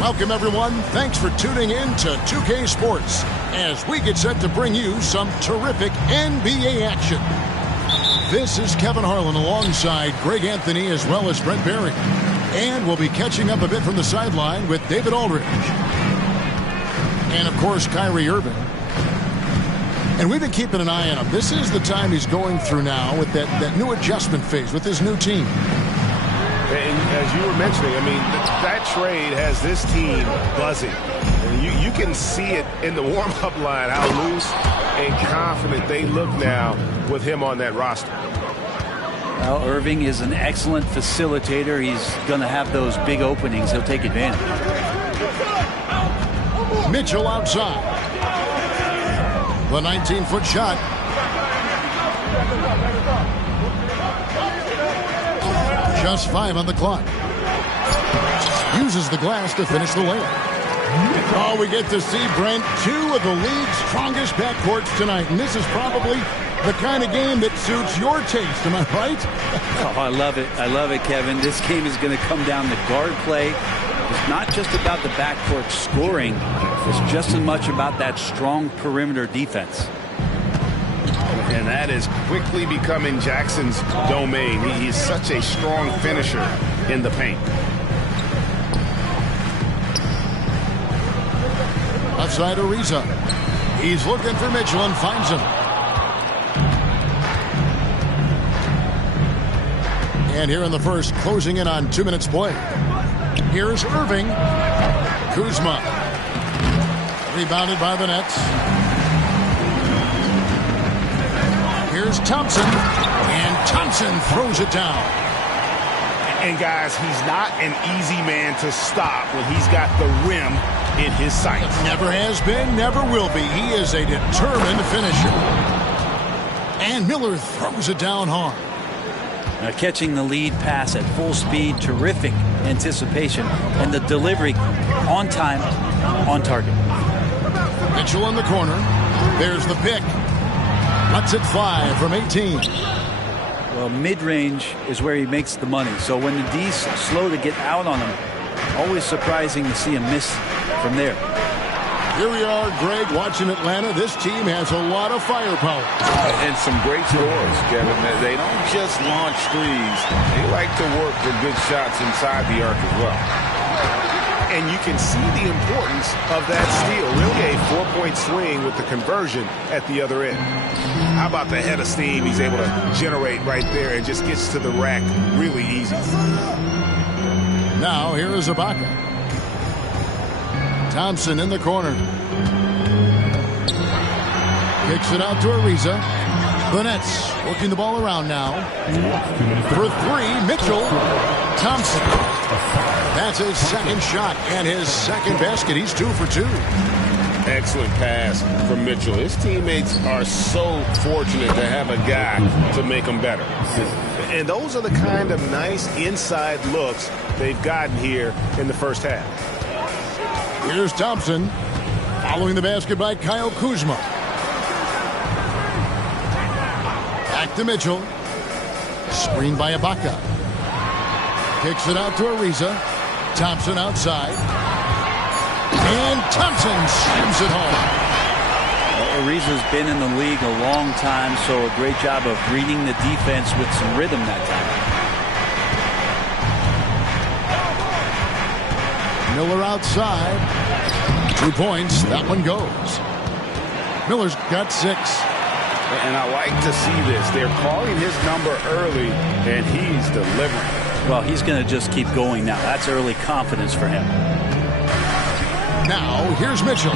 Welcome, everyone. Thanks for tuning in to 2K Sports as we get set to bring you some terrific NBA action. This is Kevin Harlan alongside Greg Anthony as well as Brent Barry. And we'll be catching up a bit from the sideline with David Aldridge. And, of course, Kyrie Irving. And we've been keeping an eye on him. This is the time he's going through now with that new adjustment phase with his new team. And as you were mentioning, I mean, that trade has this team buzzing. And you can see it in the warm-up line, how loose and confident they look now with him on that roster. Well, Irving is an excellent facilitator. He's going to have those big openings. He'll take advantage. Mitchell outside. The 19-foot shot. Just 5 on the clock. Uses the glass to finish the layup. Oh, we get to see, Brent, 2 of the league's strongest backcourts tonight. And this is probably the kind of game that suits your taste. Am I right? Oh, I love it. I love it, Kevin. This game is going to come down to guard play. It's not just about the backcourt scoring. It's just as much about that strong perimeter defense. And that is quickly becoming Jackson's domain. He is such a strong finisher in the paint. Outside Ariza. He's looking for Mitchell and finds him. And here in the first, closing in on 2 minutes play. Here's Irving. Kuzma. Rebounded by the Nets. Here's Thompson, and Thompson throws it down. And guys, he's not an easy man to stop when he's got the rim in his sights. Never has been, never will be. He is a determined finisher. And Miller throws it down hard. Now catching the lead pass at full speed, terrific anticipation, and the delivery on time, on target. Mitchell in the corner. There's the pick. Lets it fly from 18. Well, mid-range is where he makes the money. So when the D's slow to get out on him, always surprising to see him miss from there. Here we are, Greg, watching Atlanta. This team has a lot of firepower. And some great scores, Kevin. They don't just launch threes. They like to work for good shots inside the arc as well. And you can see the importance of that steal. Really a 4-point swing with the conversion at the other end. How about the head of steam he's able to generate right there and just gets to the rack really easy. Now here is Ibaka. Thompson in the corner. Kicks it out to Ariza. The Nets working the ball around now. For 3, Mitchell. Thompson. That's his second shot and his second basket. He's 2 for 2. Excellent pass from Mitchell. His teammates are so fortunate to have a guy to make them better. And those are the kind of nice inside looks they've gotten here in the first half. Here's Thompson. Following the basket by Kyle Kuzma. Back to Mitchell. Screen by Ibaka. Kicks it out to Ariza. Thompson outside. And Thompson slams it home. Well, Ariza's been in the league a long time, so a great job of reading the defense with some rhythm that time. Miller outside. 2 points. That one goes. Miller's got 6. And I like to see this. They're calling his number early, and he's delivering. Well, he's going to just keep going now. That's early confidence for him. Now, here's Mitchell.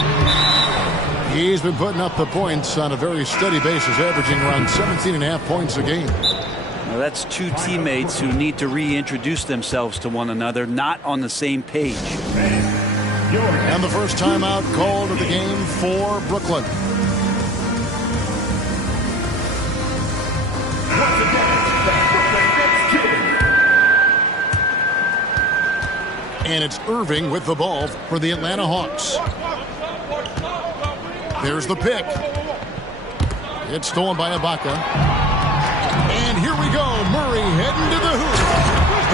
He's been putting up the points on a very steady basis, averaging around 17.5 points a game. Now, that's two teammates who need to reintroduce themselves to one another, not on the same page. And the first timeout called of the game for Brooklyn. And it's Irving with the ball for the Atlanta Hawks. There's the pick. It's stolen by Ibaka. And here we go. Murray heading to the hoop.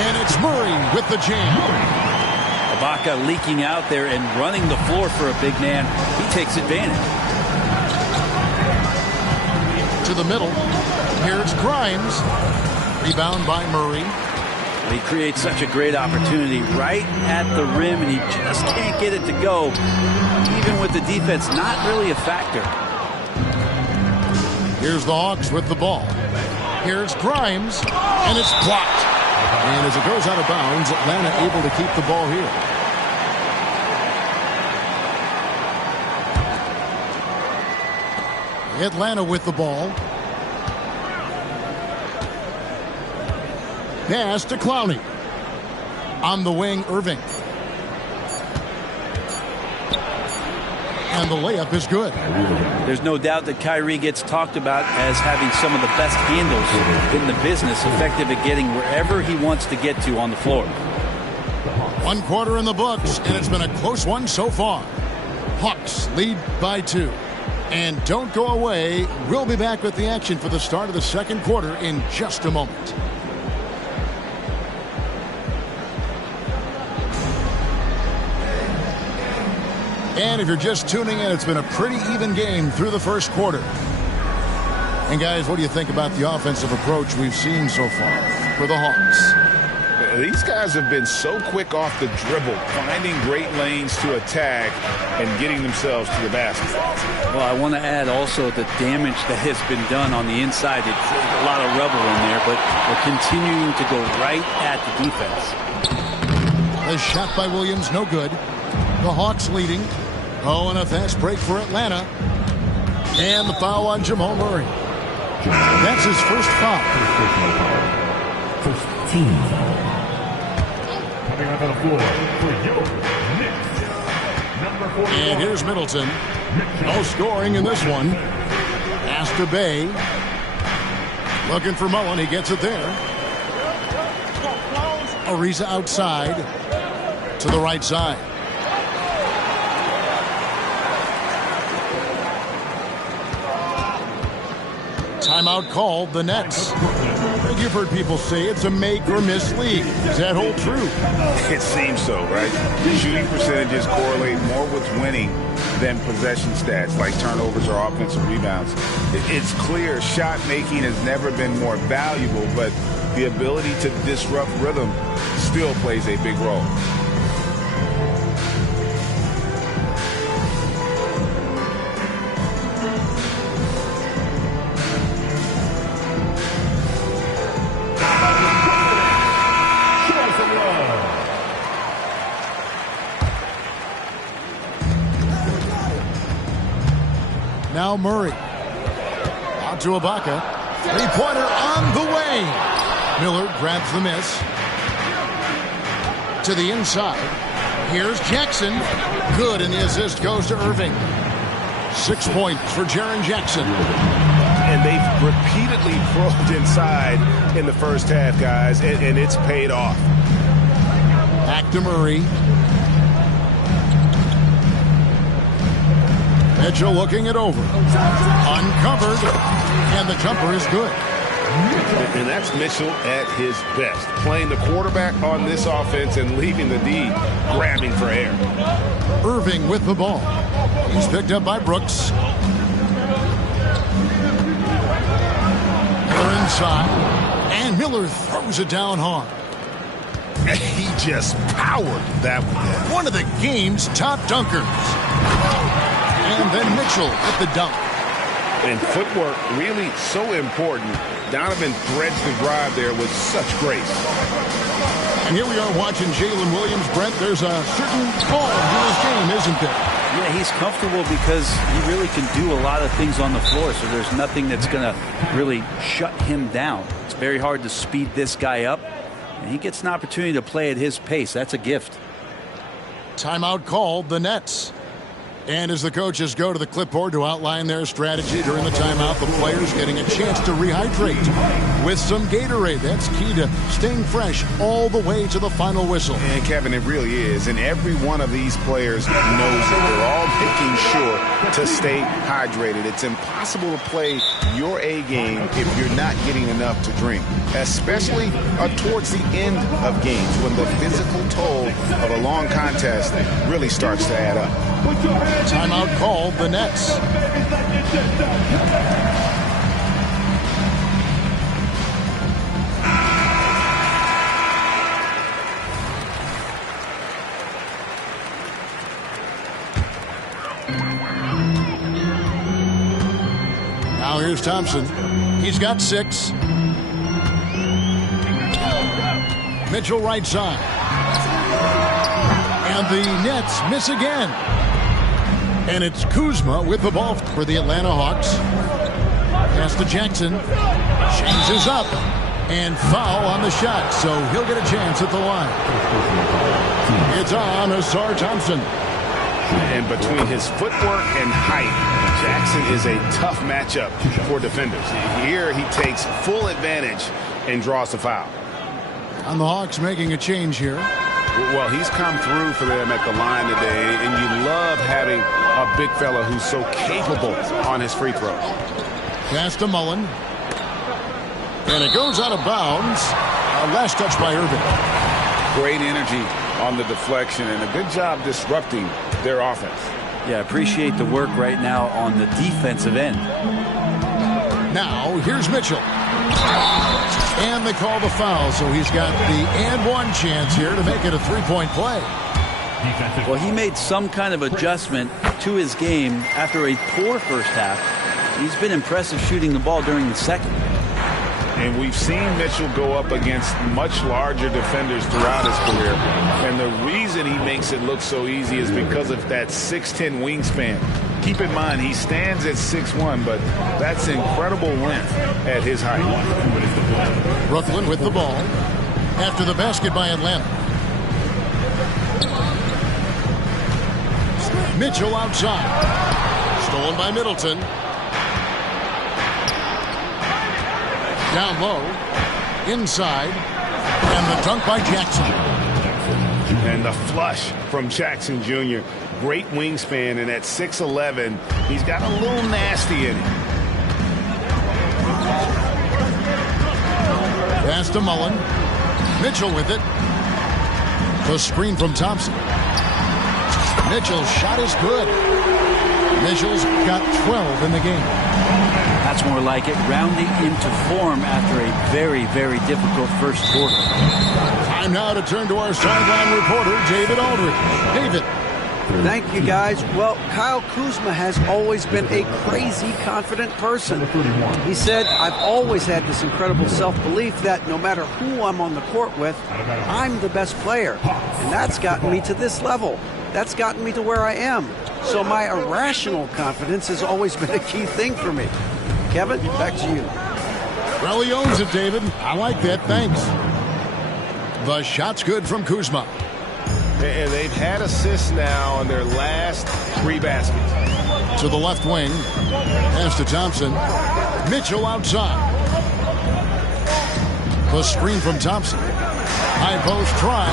And it's Murray with the jam. Ibaka leaking out there and running the floor for a big man. He takes advantage. To the middle. Here's Grimes. Rebound by Murray. He creates such a great opportunity right at the rim, and he just can't get it to go. Even with the defense not really a factor. Here's the Hawks with the ball. Here's Grimes, and it's blocked. And as it goes out of bounds, Atlanta able to keep the ball here. Atlanta with the ball. Pass to Clowney. On the wing, Irving. And the layup is good. There's no doubt that Kyrie gets talked about as having some of the best handles in the business, effective at getting wherever he wants to get to on the floor. 1 quarter in the books, and it's been a close one so far. Hawks lead by 2. And don't go away. We'll be back with the action for the start of the second quarter in just a moment. And if you're just tuning in, it's been a pretty even game through the first quarter. And guys, what do you think about the offensive approach we've seen so far for the Hawks? These guys have been so quick off the dribble, finding great lanes to attack and getting themselves to the basket. Well, I want to add also the damage that has been done on the inside. It's a lot of rubble in there, but they're continuing to go right at the defense. The shot by Williams, no good. The Hawks leading. Oh, and a fast break for Atlanta. And the foul on Jamal Murray. That's his first foul. First team. Coming out on the floor for your Knicks. Number 41. And here's Middleton. No scoring in this one. Pass to Bay. Looking for Mullen. He gets it there. Ariza outside. To the right side. Timeout called, the Nets. You've heard people say it's a make or miss league. Does that hold true? It seems so, right? The shooting percentages correlate more with winning than possession stats like turnovers or offensive rebounds. It's clear shot making has never been more valuable, but the ability to disrupt rhythm still plays a big role. Now Murray. Out to Ibaka. Three-pointer on the way. Miller grabs the miss. To the inside. Here's Jackson. Good, and the assist goes to Irving. 6 points for Jaren Jackson. And they've repeatedly probed inside in the first half, guys, and it's paid off. Back to Murray. Mitchell looking it over. Uncovered. And the jumper is good. And that's Mitchell at his best, playing the quarterback on this offense and leaving the D grabbing for air. Irving with the ball. He's picked up by Brooks. Miller inside. And Miller throws it down hard. He just powered that one. One of the game's top dunkers. And then Mitchell at the dunk. And footwork really so important. Donovan threads the drive there with such grace. And here we are watching Jalen Williams. Brent, there's a certain calm to his game, isn't there? Yeah, he's comfortable because he really can do a lot of things on the floor, so there's nothing that's going to really shut him down. It's very hard to speed this guy up, and he gets an opportunity to play at his pace. That's a gift. Timeout called, the Nets. And as the coaches go to the clipboard to outline their strategy during the timeout, the players getting a chance to rehydrate with some Gatorade. That's key to staying fresh all the way to the final whistle. And Kevin, it really is. And every one of these players knows that they're all making sure to stay hydrated. It's impossible to play your A game if you're not getting enough to drink, especially towards the end of games when the physical toll of a long contest really starts to add up. Timeout called, the Nets. Now here's Thompson. He's got 6. Mitchell right side. And the Nets miss again. And it's Kuzma with the ball for the Atlanta Hawks. Pass to Jackson. Changes up. And foul on the shot. So he'll get a chance at the line. It's on Ausar Thompson. And between his footwork and height, Jackson is a tough matchup for defenders. Here he takes full advantage and draws the foul. And the Hawks making a change here. Well, he's come through for them at the line today, and you love having a big fella who's so capable on his free throws. Pass to Mullen. And it goes out of bounds. Last touch by Irving. Great energy on the deflection and a good job disrupting their offense. Yeah, appreciate the work right now on the defensive end. Now, here's Mitchell. And they call the foul, so he's got the and one chance here to make it a three-point play. Well, he made some kind of adjustment to his game after a poor first half. He's been impressive shooting the ball during the second. And we've seen Mitchell go up against much larger defenders throughout his career. And the reason he makes it look so easy is because of that 6'10" wingspan. Keep in mind, he stands at 6'1", but that's incredible length at his height. Brooklyn with the ball. After the basket by Atlanta. Mitchell outside. Stolen by Middleton. Down low. Inside. And the dunk by Jackson. And the flush from Jackson Jr. Great wingspan, and at 6'11", he's got a little nasty in him. Pass to Mullen. Mitchell with it. The screen from Thompson. Mitchell's shot is good. Mitchell's got 12 in the game. That's more like it, rounding into form after a very, very difficult first quarter. Time now to turn to our sideline reporter, David Aldridge. David. Thank you, guys. Well, Kyle Kuzma has always been a crazy, confident person. He said, I've always had this incredible self-belief that no matter who I'm on the court with, I'm the best player. And that's gotten me to this level. That's gotten me to where I am. So my irrational confidence has always been a key thing for me. Kevin, back to you. Well, he owns it, David. I like that. Thanks. The shot's good from Kuzma. And they've had assists now on their last 3 baskets. To the left wing. Pass to Thompson. Mitchell outside. The screen from Thompson. High post try.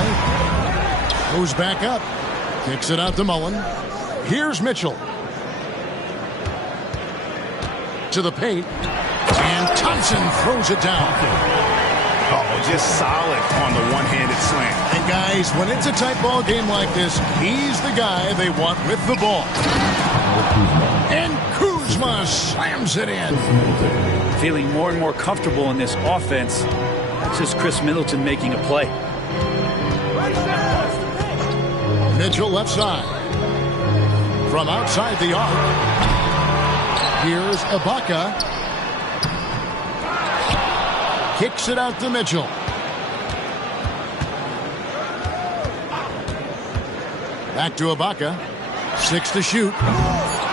Goes back up. Kicks it out to Mullen. Here's Mitchell. To the paint. And Thompson throws it down. Oh, just solid on the one-handed slam. And guys, when it's a tight ball game like this, he's the guy they want with the ball. And Kuzma slams it in. Feeling more and more comfortable in this offense. That's just Chris Middleton making a play. Mitchell left side. From outside the arc. Here's Ibaka. Kicks it out to Mitchell. Back to Ibaka. 6 to shoot.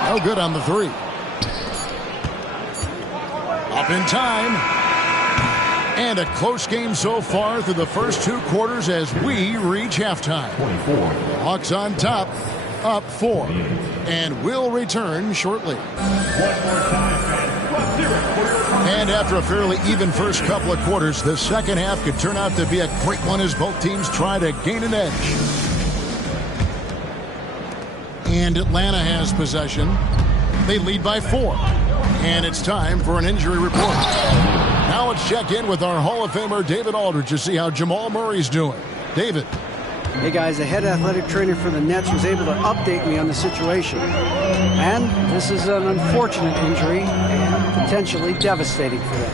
No good on the 3. Up in time. And a close game so far through the first 2 quarters as we reach halftime. Hawks on top, up 4. And we'll return shortly. And after a fairly even first couple of quarters, the second half could turn out to be a great one as both teams try to gain an edge. And Atlanta has possession. They lead by 4. And it's time for an injury report. Now let's check in with our Hall of Famer David Aldridge to see how Jamal Murray's doing. David. Hey guys, the head athletic trainer for the Nets was able to update me on the situation. And this is an unfortunate injury and potentially devastating for them.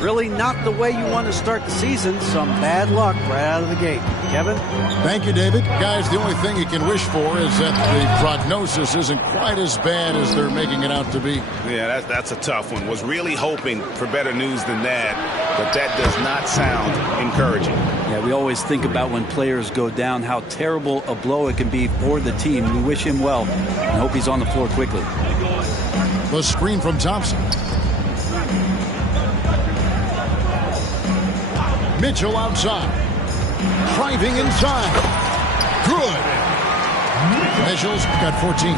Really not the way you want to start the season. Some bad luck right out of the gate. Kevin? Thank you, David. Guys, the only thing you can wish for is that the prognosis isn't quite as bad as they're making it out to be. Yeah, that's a tough one. Was really hoping for better news than that, but that does not sound encouraging. Yeah, we always think about when players go down, how terrible a blow it can be for the team. We wish him well and hope he's on the floor quickly. The screen from Thompson. Mitchell outside. Driving inside. Good. Mitchell's got 14.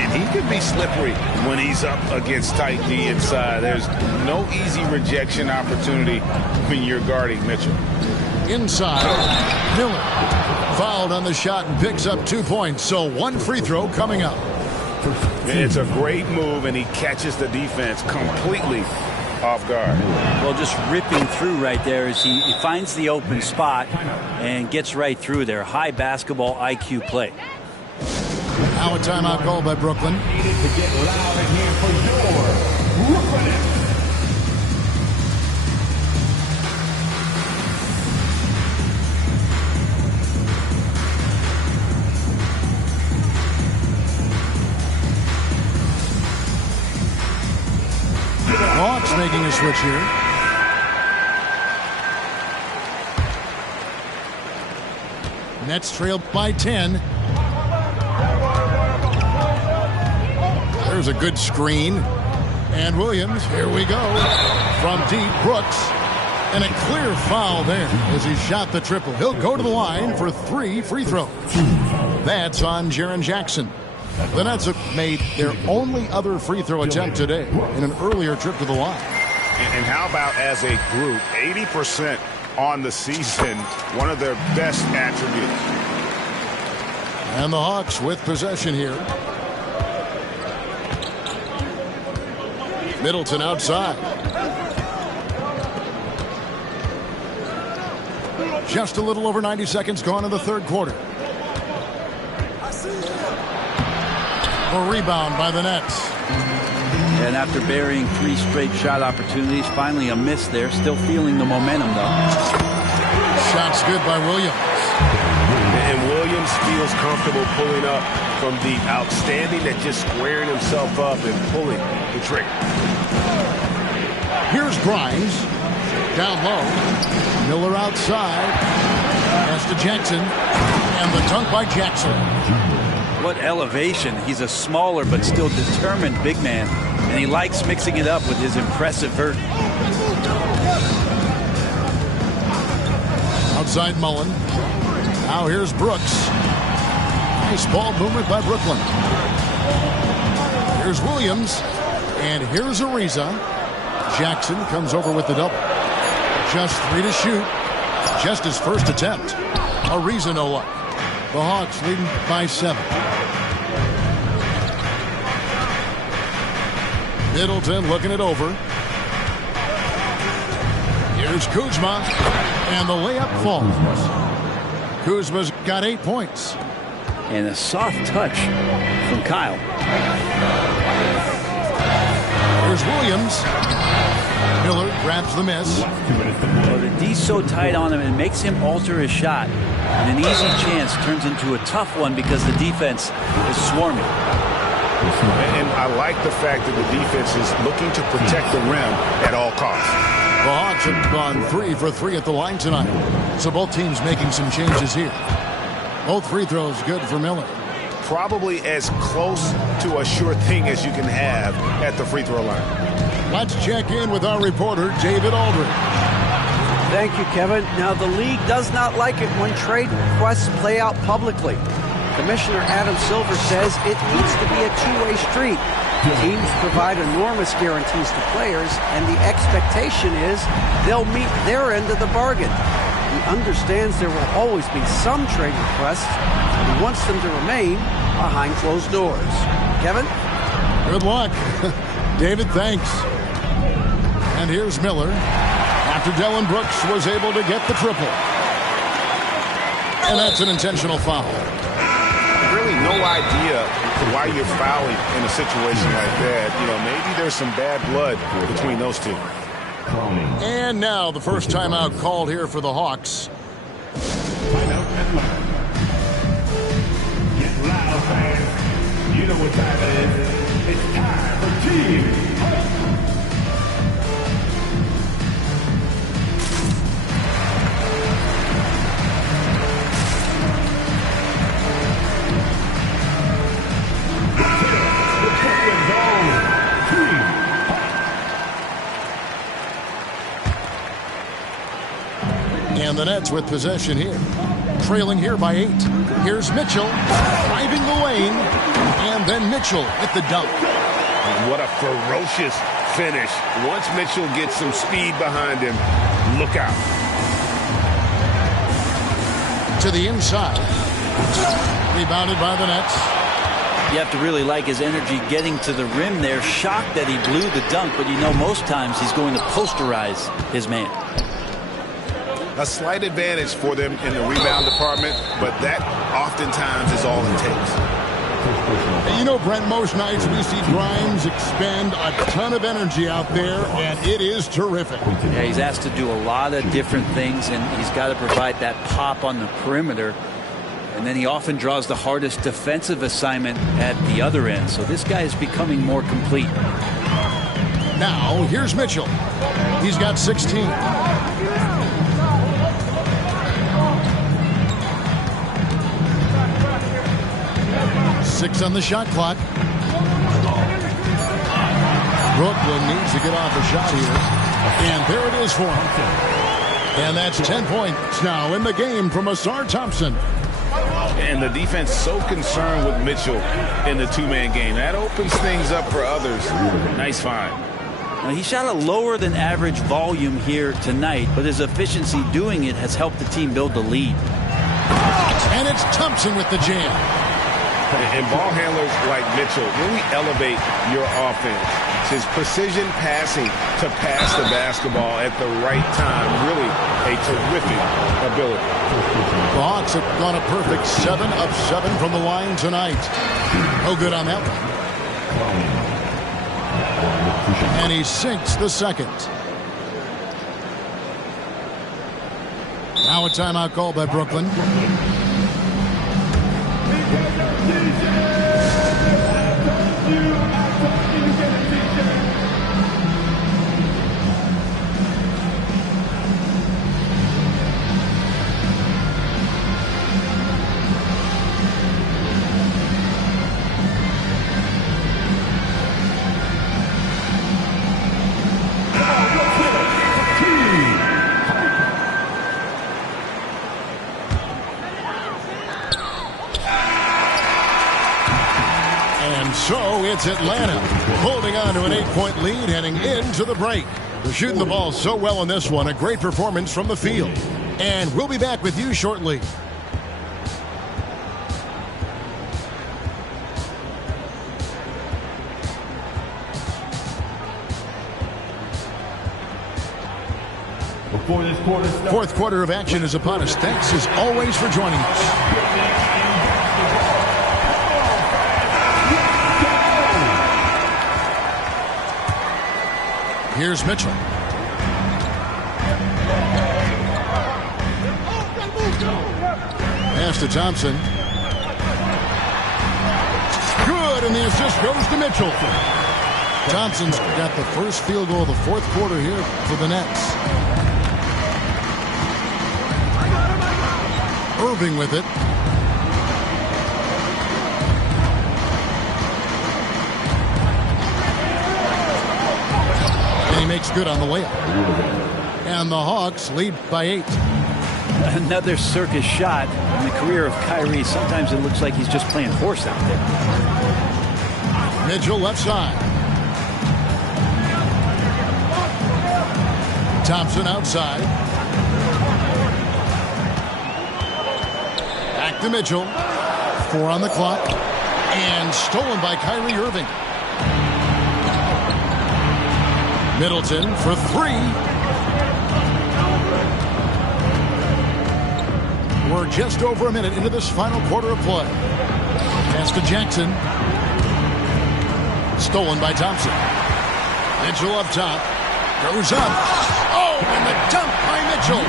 And he can be slippery when he's up against tight D inside. There's no easy rejection opportunity when you're guarding Mitchell. Inside. Miller. Fouled on the shot and picks up 2 points. So 1 free throw coming up. It's a great move, and he catches the defense completely off guard. Well, just ripping through right there as he finds the open spot and gets right through there. High basketball IQ play. Now a timeout called by Brooklyn. To get loud again for your Brooklyn Nets. Hawks making a switch here. Nets trailed by 10. There's a good screen. And Williams, here we go. From deep, Brooks. And a clear foul there as he shot the triple. He'll go to the line for 3 free throws. That's on Jaren Jackson. The Nets have made their only other free throw attempt today in an earlier trip to the line. And how about as a group, 80% on the season, one of their best attributes. And the Hawks with possession here. Middleton outside. Just a little over 90 seconds gone in the third quarter. A rebound by the Nets. And after burying 3 straight shot opportunities, finally a miss there. Still feeling the momentum, though. Shots good by Williams. And Williams feels comfortable pulling up from deep. Outstanding at just squaring himself up and pulling the trigger. Here's Grimes. Down low. Miller outside. Pass to Jackson. And the dunk by Jackson. What elevation. He's a smaller but still determined big man. And he likes mixing it up with his impressive vert. Outside Mullen. Now here's Brooks. Nice ball movement by Brooklyn. Here's Williams. And here's Ariza. Jackson comes over with the double. Just 3 to shoot. Just his first attempt. Ariza no luck. The Hawks leading by 7. Middleton looking it over. Here's Kuzma, and the layup falls. Kuzma's got 8 points. And a soft touch from Kyle. Here's Williams. Miller grabs the miss. Well, the D's so tight on him, it makes him alter his shot. And an easy chance turns into a tough one because the defense is swarming. And I like the fact that the defense is looking to protect the rim at all costs. The Hawks have gone 3 for 3 at the line tonight. So both teams making some changes here. Both free throws good for Miller. Probably as close to a sure thing as you can have at the free throw line. Let's check in with our reporter, David Aldridge. Thank you, Kevin. Now, the league does not like it when trade requests play out publicly. Commissioner Adam Silver says it needs to be a two-way street. Teams provide enormous guarantees to players, and the expectation is they'll meet their end of the bargain. He understands there will always be some trade requests, and he wants them to remain behind closed doors. Kevin? Good luck. David, thanks. And here's Miller after Dillon Brooks was able to get the triple. And that's an intentional foul. Really no idea why you're fouling in a situation like that. You know, maybe there's some bad blood between those two. And now the first timeout called here for the Hawks. Timeout at line. Get loud, fans. You know what time it is. It's time for Team Hawks. And the Nets with possession here. Trailing here by 8. Here's Mitchell driving the lane. And then Mitchell with the dunk. What a ferocious finish. Once Mitchell gets some speed behind him, look out. To the inside. Rebounded by the Nets. You have to really like his energy getting to the rim there. Shocked that he blew the dunk, but you know most times he's going to posterize his man. A slight advantage for them in the rebound department, but that oftentimes is all it takes. You know, Brent, most nights we see Grimes expend a ton of energy out there, and it is terrific. Yeah, he's asked to do a lot of different things, and he's got to provide that pop on the perimeter. And then he often draws the hardest defensive assignment at the other end. So this guy is becoming more complete. Now, here's Mitchell. He's got 16. 6 on the shot clock. Brooklyn needs to get off a shot here. And there it is for him. And that's 10 points now in the game from Ausar Thompson. And the defense so concerned with Mitchell in the two-man game. That opens things up for others. Nice find. Now, he shot a lower than average volume here tonight, but his efficiency doing it has helped the team build the lead. And it's Thompson with the jam. And ball handlers like Mitchell really elevate your offense. His precision passing to pass the basketball at the right time. Really a terrific ability. The Hawks have gone a perfect 7 of 7 from the line tonight. No good on that one. And he sinks the second. Now a timeout called by Brooklyn. So it's Atlanta holding on to an 8-point lead heading into the break. They're shooting the ball so well in this one. A great performance from the field. And we'll be back with you shortly. Before this quarter starts. Fourth quarter of action is upon us. Thanks as always for joining us. Here's Mitchell. Pass to Thompson. Good, and the assist goes to Mitchell. Thompson's got the first field goal of the fourth quarter here for the Nets. Irving with it. And he makes good on the layup. And the Hawks lead by 8. Another circus shot in the career of Kyrie. Sometimes it looks like he's just playing horse out there. Mitchell left side. Thompson outside. Back to Mitchell. 4 on the clock. And stolen by Kyrie Irving. Middleton for 3. We're just over a minute into this final quarter of play. Pass to Jackson. Stolen by Thompson. Mitchell up top. Goes up. Oh, and the dunk by Mitchell.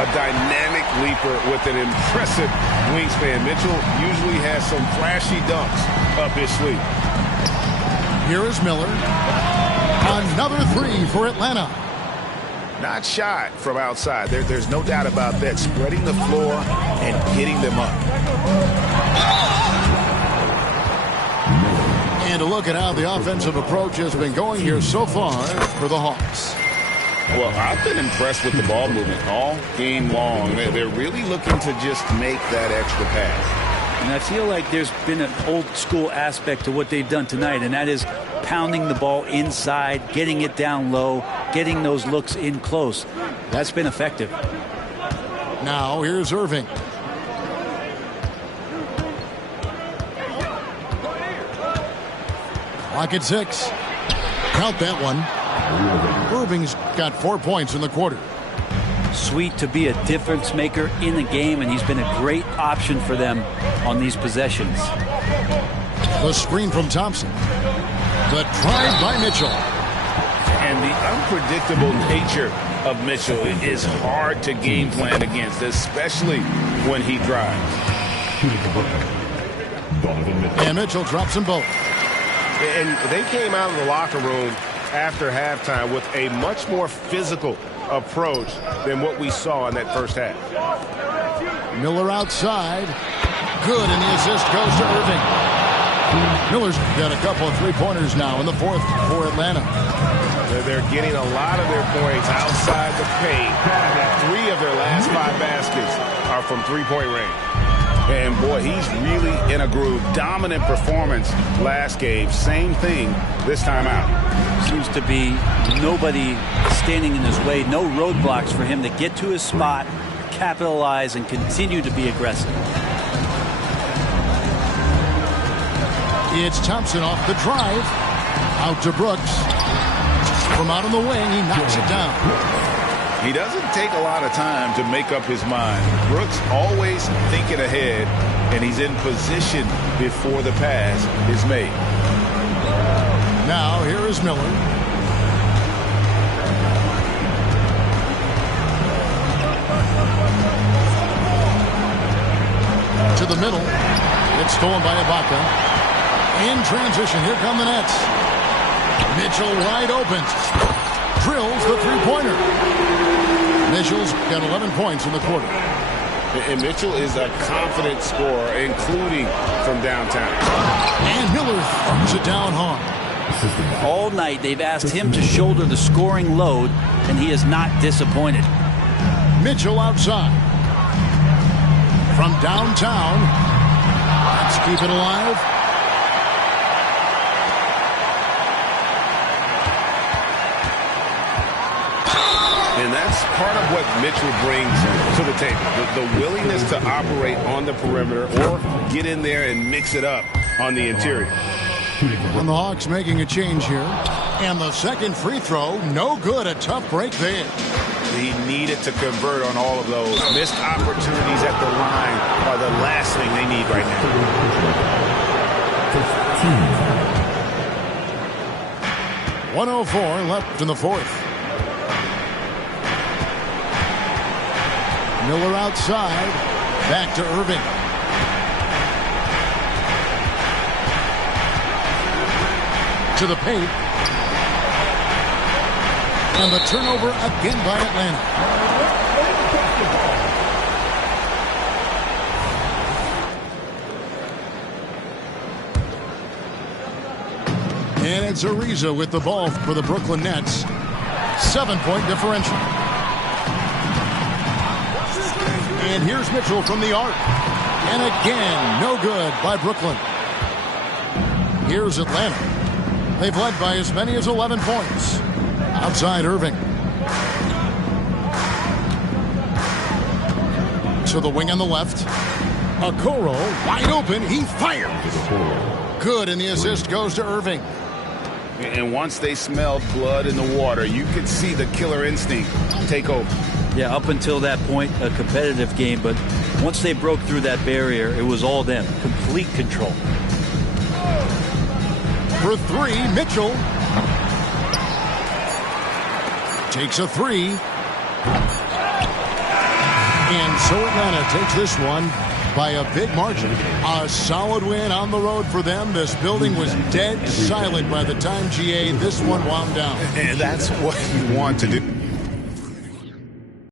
A dynamic leaper with an impressive wingspan. Mitchell usually has some flashy dunks up his sleeve. Here is Miller. Another 3 for Atlanta. Not shot from outside. There's no doubt about that. Spreading the floor and getting them up. And a look at how the offensive approach has been going here so far for the Hawks. Well, I've been impressed with the ball movement all game long. They're really looking to just make that extra pass. And I feel like there's been an old school aspect to what they've done tonight, and that is pounding the ball inside, getting it down low, getting those looks in close. That's been effective. Now here's Irving. Clock at 6. Count that one. Irving's got 4 points in the quarter. Sweet to be a difference maker in the game, and he's been a great option for them on these possessions. The screen from Thompson. The drive by Mitchell. And the unpredictable nature of Mitchell is hard to game plan against, especially when he drives. And Mitchell drops them both. And they came out of the locker room after halftime with a much more physical approach than what we saw in that first half. Miller outside. Good, and the assist goes to Irving. Miller's got a couple of three-pointers now in the fourth for Atlanta. They're getting a lot of their points outside the paint. 3 of their last 5 baskets are from three-point range. And boy, he's really in a groove. Dominant performance last game. Same thing this time out. Seems to be nobody standing in his way. No roadblocks for him to get to his spot, capitalize, and continue to be aggressive. It's Thompson off the drive. Out to Brooks. From out on the wing, he knocks it down. He doesn't take a lot of time to make up his mind. Brooks always thinking ahead, and he's in position before the pass is made. Now, here is Miller. To the middle. It's stolen by Ibaka. In transition, here come the Nets. Mitchell wide open. Drills the three-pointer. Mitchell's got 11 points in the quarter. And Mitchell is a confident scorer, including from downtown. And Miller throws it down hard. All night they've asked him to shoulder the scoring load, and he is not disappointed. Mitchell outside. From downtown. Let's keep it alive. And that's part of what Mitchell brings to the table. The willingness to operate on the perimeter or get in there and mix it up on the interior. And the Hawks making a change here. And the second free throw, no good. A tough break there. He needed to convert on all of those. Missed opportunities at the line are the last thing they need right now. 1:04 left in the fourth. Miller outside. Back to Irving. To the paint. And the turnover again by Atlanta. And it's Ariza with the ball for the Brooklyn Nets. 7-point differential. And here's Mitchell from the arc. And again, no good by Brooklyn. Here's Atlanta. They've led by as many as 11 points. Outside Irving. To the wing on the left. Okoro wide open. He fires. Good, and the assist goes to Irving. And once they smelled blood in the water, you could see the killer instinct take over. Yeah, up until that point, a competitive game, but once they broke through that barrier, it was all them. Complete control. For three, Mitchell. Takes a three. And so Atlanta takes this one by a big margin. A solid win on the road for them. This building was dead silent by the time, GA, this one wound down. And that's what you want to do.